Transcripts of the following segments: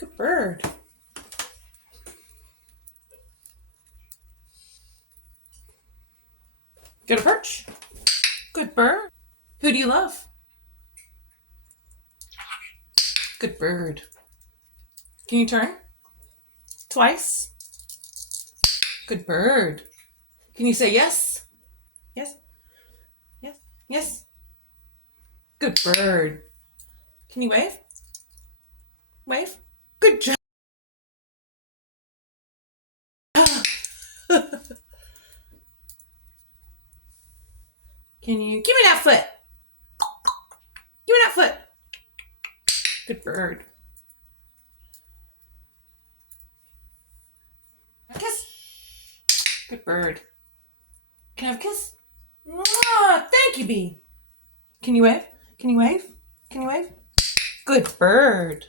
Good bird. Get a perch. Good bird. Who do you love? Good bird. Can you turn? Twice. Good bird. Can you say yes? Yes. Yes. Yes. Good bird. Can you wave? Wave. Good job. Can you give me that foot? Give me that foot. Good bird. A kiss. Good bird. Can I have a kiss? Thank you, Bee. Can you wave? Can you wave? Can you wave? Good bird.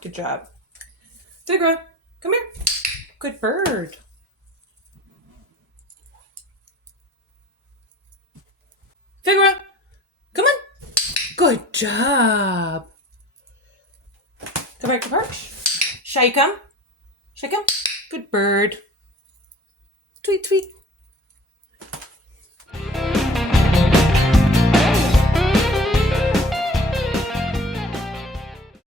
Good job. Figaro, come here. Good bird. Figaro, come on. Good job. Come back to perch. Shake him. Shake him. Good bird. Tweet, tweet.